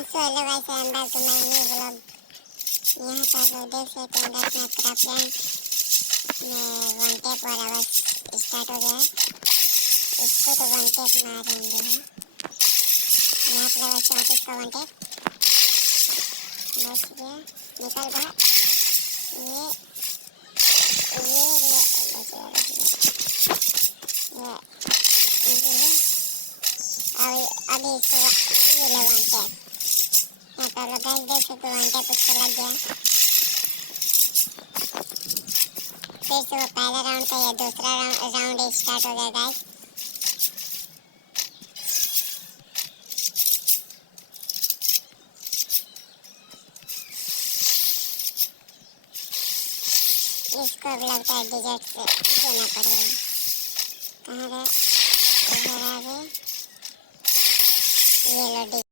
So hello guys, I am back to my new vlog. यहाँ पर आप देख सकते हैं गाइस, मेरा प्लान में वन टेप वाला बस स्टार्ट हो गया है। इसको तो वन टेप मारेंगे हैं। यहाँ पर लगा 34 का वन टेप बच गया, निकल गया। ये ले बच गया ये ले। अभी इसको ये ले वन टेप। यहाँ पर गाइस देख सकते हो वन टेप उसको लग गया। फिर से वो पहला राउंड का या दूसरा राउंड स्टार्ट हो गया गाइस। इसको अब लगता है डिजर्ट से देना पड़ेगा। कहाँ गए? इधर आ गए। ये लो